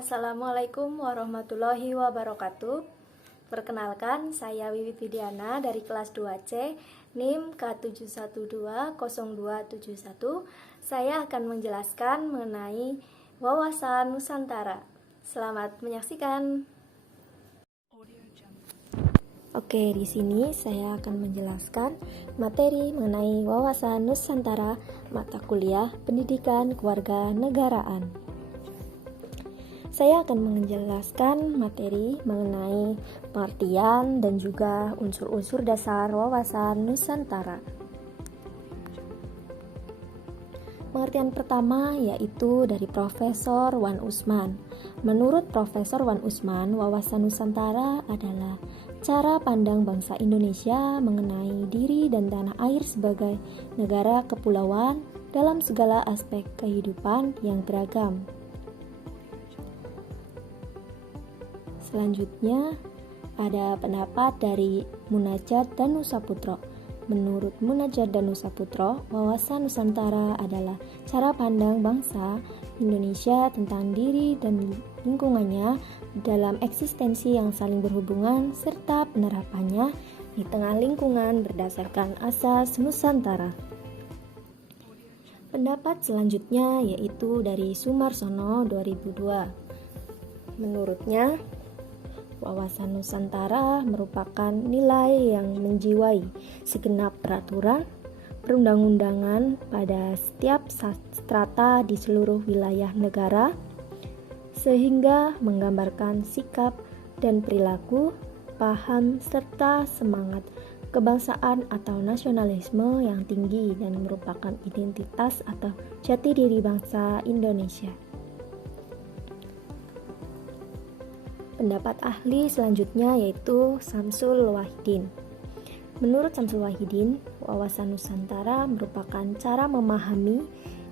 Assalamualaikum warahmatullahi wabarakatuh. Perkenalkan, saya Wiwi Vidiana dari kelas 2C, NIM K7120271. Saya akan menjelaskan mengenai wawasan Nusantara. Selamat menyaksikan. Oke, di sini saya akan menjelaskan materi mengenai wawasan Nusantara, mata kuliah Pendidikan Kewarganegaraan. Saya akan menjelaskan materi mengenai pengertian dan juga unsur-unsur dasar wawasan Nusantara. Pengertian pertama yaitu dari Profesor Wan Usman. Menurut Profesor Wan Usman, wawasan Nusantara adalah cara pandang bangsa Indonesia mengenai diri dan tanah air sebagai negara kepulauan dalam segala aspek kehidupan yang beragam. Selanjutnya, ada pendapat dari Munajat Danusaputro. Menurut Munajat Danusaputro, wawasan Nusantara adalah cara pandang bangsa Indonesia tentang diri dan lingkungannya dalam eksistensi yang saling berhubungan serta penerapannya di tengah lingkungan berdasarkan asas Nusantara. Pendapat selanjutnya yaitu dari Sumarsono 2002. Menurutnya, wawasan Nusantara merupakan nilai yang menjiwai segenap peraturan perundang-undangan pada setiap strata di seluruh wilayah negara, sehingga menggambarkan sikap dan perilaku, paham, serta semangat kebangsaan atau nasionalisme yang tinggi dan merupakan identitas atau jati diri bangsa Indonesia. Pendapat ahli selanjutnya yaitu Samsul Wahidin. Menurut Samsul Wahidin, wawasan Nusantara merupakan cara memahami,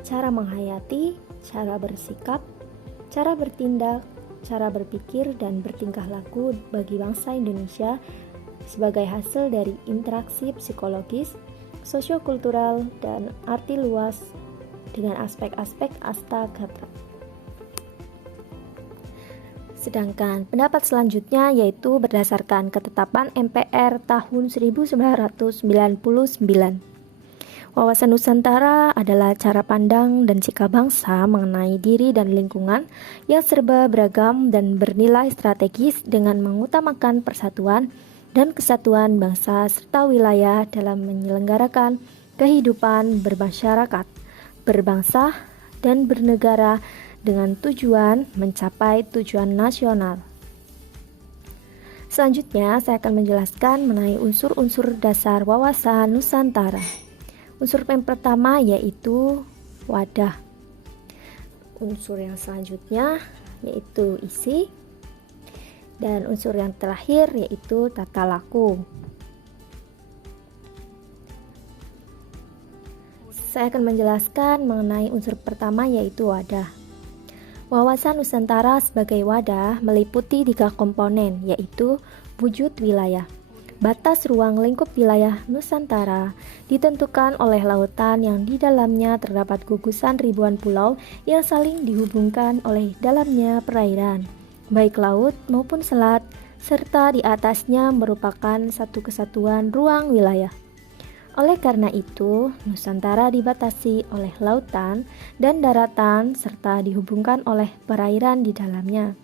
cara menghayati, cara bersikap, cara bertindak, cara berpikir dan bertingkah laku bagi bangsa Indonesia sebagai hasil dari interaksi psikologis, sosiokultural, dan arti luas dengan aspek-aspek astagatra. Sedangkan pendapat selanjutnya yaitu berdasarkan ketetapan MPR tahun 1999. Wawasan Nusantara adalah cara pandang dan sikap bangsa mengenai diri dan lingkungan yang serba beragam dan bernilai strategis dengan mengutamakan persatuan dan kesatuan bangsa serta wilayah dalam menyelenggarakan kehidupan bermasyarakat, berbangsa, dan bernegara dengan tujuan mencapai tujuan nasional. Selanjutnya, saya akan menjelaskan mengenai unsur-unsur dasar wawasan Nusantara. Unsur yang pertama yaitu wadah. Unsur yang selanjutnya yaitu isi. Dan unsur yang terakhir yaitu tata laku. Saya akan menjelaskan mengenai unsur pertama yaitu wadah. Wawasan Nusantara sebagai wadah meliputi 3 komponen, yaitu wujud wilayah. Batas ruang lingkup wilayah Nusantara ditentukan oleh lautan yang di dalamnya terdapat gugusan ribuan pulau yang saling dihubungkan oleh dalamnya perairan, baik laut maupun selat, serta di atasnya merupakan satu kesatuan ruang wilayah. Oleh karena itu, Nusantara dibatasi oleh lautan dan daratan serta dihubungkan oleh perairan di dalamnya.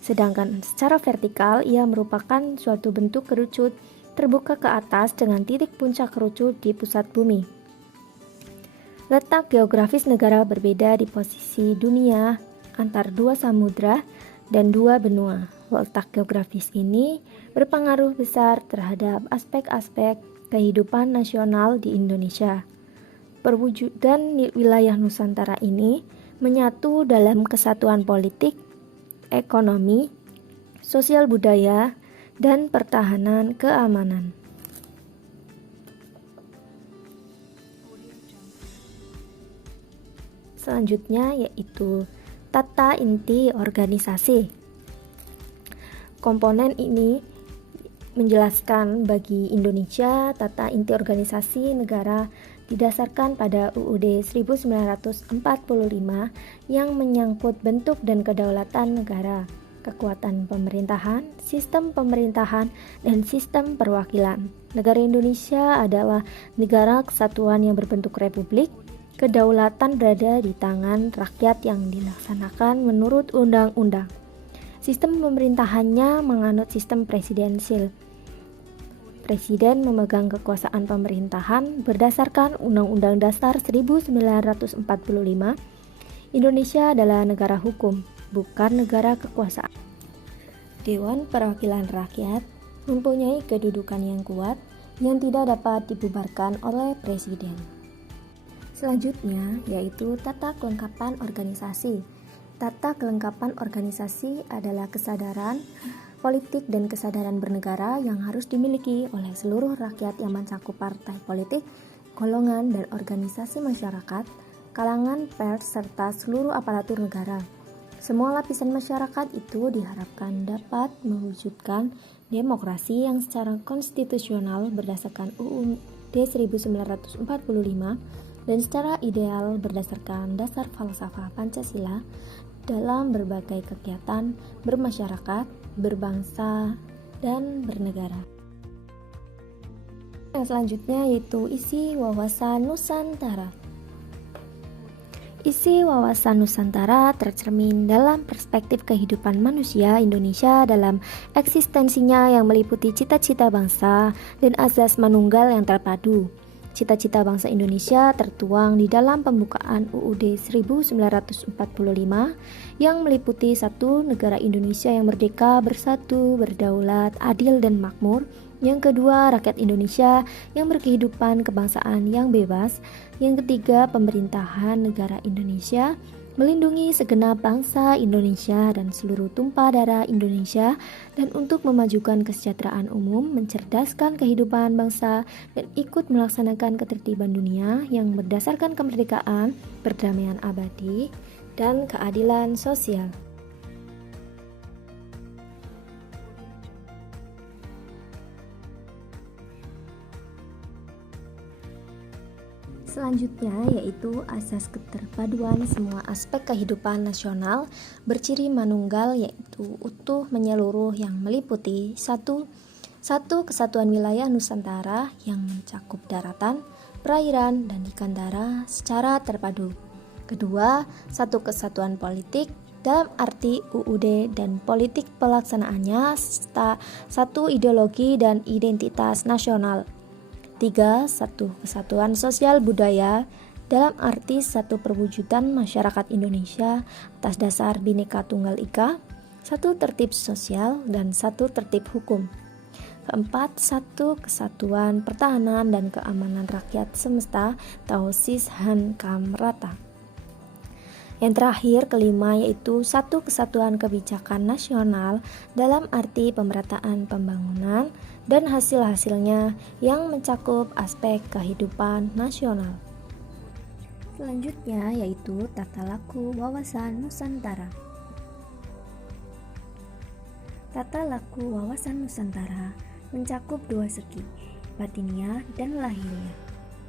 Sedangkan secara vertikal, ia merupakan suatu bentuk kerucut terbuka ke atas dengan titik puncak kerucut di pusat bumi. Letak geografis negara berbeda di posisi dunia antar 2 samudra dan 2 benua. Letak geografis ini berpengaruh besar terhadap aspek-aspek kehidupan nasional di Indonesia. Perwujudan wilayah Nusantara ini menyatu dalam kesatuan politik, ekonomi, sosial budaya, dan pertahanan keamanan. Selanjutnya yaitu tata inti organisasi. Komponen ini menjelaskan bagi Indonesia tata inti organisasi negara didasarkan pada UUD 1945 yang menyangkut bentuk dan kedaulatan negara, kekuatan pemerintahan, sistem pemerintahan, dan sistem perwakilan. Negara Indonesia adalah negara kesatuan yang berbentuk republik. Kedaulatan berada di tangan rakyat yang dilaksanakan menurut undang-undang. Sistem pemerintahannya menganut sistem presidensil. Presiden memegang kekuasaan pemerintahan berdasarkan Undang-Undang Dasar 1945. Indonesia adalah negara hukum, bukan negara kekuasaan. Dewan Perwakilan Rakyat mempunyai kedudukan yang kuat yang tidak dapat dibubarkan oleh Presiden. Selanjutnya yaitu tata kelengkapan organisasi. Tata kelengkapan organisasi adalah kesadaran politik dan kesadaran bernegara yang harus dimiliki oleh seluruh rakyat yang mencakup partai politik, golongan dan organisasi masyarakat, kalangan pers, serta seluruh aparatur negara. Semua lapisan masyarakat itu diharapkan dapat mewujudkan demokrasi yang secara konstitusional berdasarkan UUD 1945 dan secara ideal berdasarkan dasar falsafah Pancasila dalam berbagai kegiatan bermasyarakat, berbangsa, dan bernegara. Yang selanjutnya yaitu isi wawasan Nusantara. Isi wawasan Nusantara tercermin dalam perspektif kehidupan manusia Indonesia dalam eksistensinya yang meliputi cita-cita bangsa dan azas manunggal yang terpadu. Cita-cita bangsa Indonesia tertuang di dalam pembukaan UUD 1945 yang meliputi satu, negara Indonesia yang merdeka, bersatu, berdaulat, adil dan makmur. Yang kedua, rakyat Indonesia yang berkehidupan kebangsaan yang bebas. Yang ketiga, pemerintahan negara Indonesia melindungi segenap bangsa Indonesia dan seluruh tumpah darah Indonesia, dan untuk memajukan kesejahteraan umum, mencerdaskan kehidupan bangsa, dan ikut melaksanakan ketertiban dunia yang berdasarkan kemerdekaan, perdamaian abadi, dan keadilan sosial. Selanjutnya yaitu asas keterpaduan semua aspek kehidupan nasional berciri manunggal, yaitu utuh menyeluruh yang meliputi satu kesatuan wilayah Nusantara yang mencakup daratan, perairan, dan ikan dara secara terpadu. Kedua, satu kesatuan politik dalam arti UUD dan politik pelaksanaannya serta satu ideologi dan identitas nasional. 3. Satu kesatuan sosial budaya dalam arti satu perwujudan masyarakat Indonesia atas dasar Bhinneka Tunggal Ika, satu tertib sosial dan satu tertib hukum. Keempat, satu kesatuan pertahanan dan keamanan rakyat semesta atau Sis-Han-Kam-Rata. Yang terakhir, kelima, yaitu satu kesatuan kebijakan nasional dalam arti pemerataan pembangunan dan hasil-hasilnya yang mencakup aspek kehidupan nasional. Selanjutnya yaitu tata laku wawasan Nusantara. Tata laku wawasan Nusantara mencakup dua segi, batiniah dan lahiriah.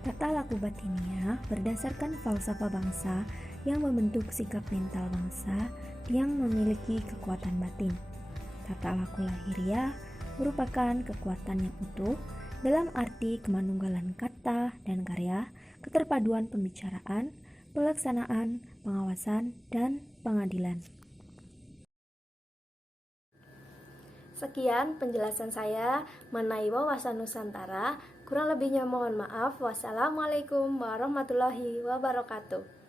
Tata laku batiniah berdasarkan falsafah bangsa yang membentuk sikap mental bangsa yang memiliki kekuatan batin. Tata laku lahiriah merupakan kekuatan yang utuh dalam arti kemanunggalan kata dan karya, keterpaduan pembicaraan, pelaksanaan, pengawasan, dan pengadilan. Sekian penjelasan saya mengenai wawasan Nusantara. Kurang lebihnya mohon maaf. Wassalamualaikum warahmatullahi wabarakatuh.